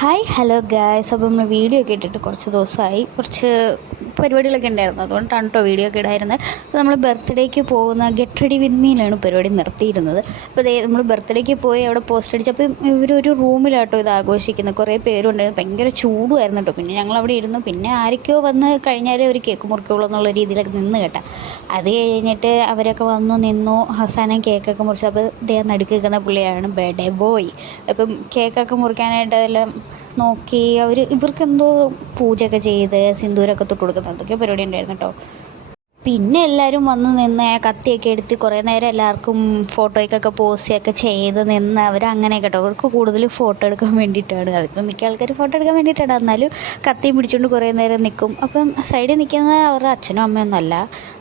Hi hello guys. അപ്പോൾ നമ്മൾ video ഒക്കെ ഇട്ടിട്ട് കുറച്ച് ദിവസമായി, കുറച്ച് പരിപാടികളൊക്കെ ഉണ്ടായിരുന്നു, അതുകൊണ്ടാണ് കേട്ടോ വീഡിയോ ഒക്കെ ഇടായിരുന്നത്. അപ്പോൾ നമ്മൾ ബർത്ത്ഡേക്ക് പോകുന്ന ഗെറ്റ് റെഡി വിത്ത് മീയിലാണ് പരിപാടി നിർത്തിയിരുന്നത്. അപ്പോൾ നമ്മൾ ബർത്ത്ഡേക്ക് പോയി അവിടെ പോസ്റ്റ് അടിച്ചപ്പോൾ ഇവരൊരു റൂമിലാട്ടോ ഇത് ആഘോഷിക്കുന്നത്. കുറേ പേരുണ്ടായിരുന്നു, ഭയങ്കര ചൂടുമായിരുന്നു കേട്ടോ. പിന്നെ ഞങ്ങൾ അവിടെ ഇരുന്നു. പിന്നെ ആരൊക്കെയോ വന്ന് കഴിഞ്ഞാൽ ഒരു കേക്ക് മുറിക്കുള്ളൂ എന്നുള്ള രീതിയിലൊക്കെ നിന്ന് കേട്ടോ. അത് കഴിഞ്ഞിട്ട് അവരൊക്കെ വന്നു നിന്നു. അവസാനം കേക്കൊക്കെ മുറിച്ചു. അപ്പോൾ നടുക്ക് നിൽക്കുന്ന പുള്ളിയാണ് ബർത്ത്ഡേ ബോയ്. അപ്പം കേക്കൊക്കെ മുറിക്കാനായിട്ട് അതെല്ലാം നോക്കി ഇവർക്കെന്തോ പൂജയൊക്കെ ചെയ്ത് സിന്ദൂരൊക്കെ തൊട്ട് കൊടുക്കുന്നത് അതൊക്കെ പരിപാടി ഉണ്ടായിരുന്നു കേട്ടോ. പിന്നെ എല്ലാവരും വന്ന് നിന്ന് കത്തിയൊക്കെ എടുത്ത് കുറേ നേരം എല്ലാവർക്കും ഫോട്ടോയ്ക്കൊക്കെ പോസ്റ്റൊക്കെ ചെയ്ത് നിന്ന് അങ്ങനെ കേട്ടോ. അവർക്ക് കൂടുതൽ ഫോട്ടോ എടുക്കാൻ വേണ്ടിയിട്ടാണ്. അതിപ്പോൾ മിക്ക ആൾക്കാർ ഫോട്ടോ എടുക്കാൻ വേണ്ടിയിട്ടാണ്. എന്നാലും കത്തിയും പിടിച്ചുകൊണ്ട് കുറേ നേരം നിൽക്കും. അപ്പം സൈഡിൽ നിൽക്കുന്നത് അവരുടെ അച്ഛനും അമ്മയൊന്നുമല്ല,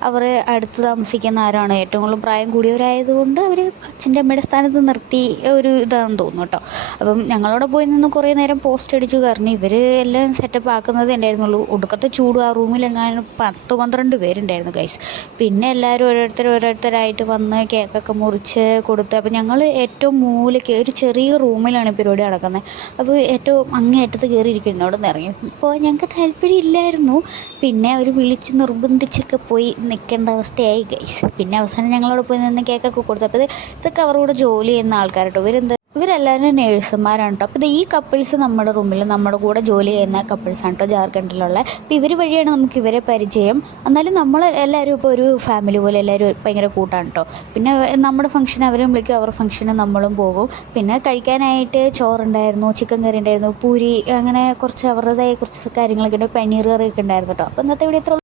അവർ അടുത്ത് താമസിക്കുന്ന ആരാണ്, ഏറ്റവും കൂടുതൽ പ്രായം കൂടിയവരായതുകൊണ്ട് അവർ അച്ഛൻ്റെ അമ്മയുടെ സ്ഥാനത്ത് നിർത്തി ഒരു ഇതാണെന്ന് തോന്നുന്നു കേട്ടോ. അപ്പം ഞങ്ങളവിടെ പോയി നിന്ന് കുറേ നേരം പോസ്റ്റ് അടിച്ചു. കാരണം ഇവർ എല്ലാം സെറ്റപ്പ് ആക്കുന്നതേ ഉണ്ടായിരുന്നുള്ളൂ. ഒടുക്കത്തെ ചൂട് ആ റൂമിലെങ്ങാനും 10-12 പേരുണ്ടായിരുന്നു ഗൈസ്. പിന്നെ എല്ലാവരും ഓരോരുത്തരായിട്ട് വന്ന് കേക്കൊക്കെ മുറിച്ച് കൊടുത്ത്. അപ്പോൾ ഞങ്ങൾ ഏറ്റവും മൂലയ്ക്ക് ഒരു ചെറിയ റൂമിലാണ് പരിപാടി നടക്കുന്നത്. അപ്പോൾ ഏറ്റവും അങ്ങേയറ്റത്ത് കയറിയിരിക്കുന്നു. അവിടെ നിന്ന് ഇറങ്ങി അപ്പോൾ ഞങ്ങൾക്ക് താല്പര്യമില്ലായിരുന്നു. പിന്നെ അവർ വിളിച്ച് നിർബന്ധിച്ചൊക്കെ പോയി നിൽക്കേണ്ട അവസ്ഥയായി ഗൈസ്. പിന്നെ അവസാനം ഞങ്ങളവിടെ പോയി നിന്ന് കേക്കൊക്കെ കൊടുത്തു. അപ്പോൾ ഇതൊക്കെ അവരുടെ കൂടെ ജോലി ചെയ്യുന്ന ആൾക്കാരട്ടോ. ഇവരെല്ലാവരും നേഴ്സുമാരാണ് കേട്ടോ. അപ്പോൾ ഈ കപ്പിൾസ് നമ്മുടെ റൂമിൽ നമ്മുടെ കൂടെ ജോലി ചെയ്യുന്ന കപ്പിൾസാണ് കേട്ടോ, ജാർഖണ്ഡിലുള്ള. അപ്പോൾ ഇവർ വഴിയാണ് നമുക്ക് ഇവരെ പരിചയം. എന്നാലും നമ്മൾ എല്ലാവരും ഇപ്പോൾ ഒരു ഫാമിലി പോലെ എല്ലാവരും ഭയങ്കര കൂട്ടാണ് കേട്ടോ. പിന്നെ നമ്മുടെ ഫംഗ്ഷൻ അവരും വിളിക്കും, അവരുടെ ഫംഗ്ഷന് നമ്മളും പോകും. പിന്നെ കഴിക്കാനായിട്ട് ചോറുണ്ടായിരുന്നു, ചിക്കൻ കറി ഉണ്ടായിരുന്നു, പൂരി, അങ്ങനെ കുറച്ച് അവരുടേതായ കുറച്ച് കാര്യങ്ങളൊക്കെ ഉണ്ട്, പനീർ കറിയൊക്കെ ഉണ്ടായിരുന്നു കേട്ടോ. അപ്പോൾ ഇന്നത്തെ വീഡിയോ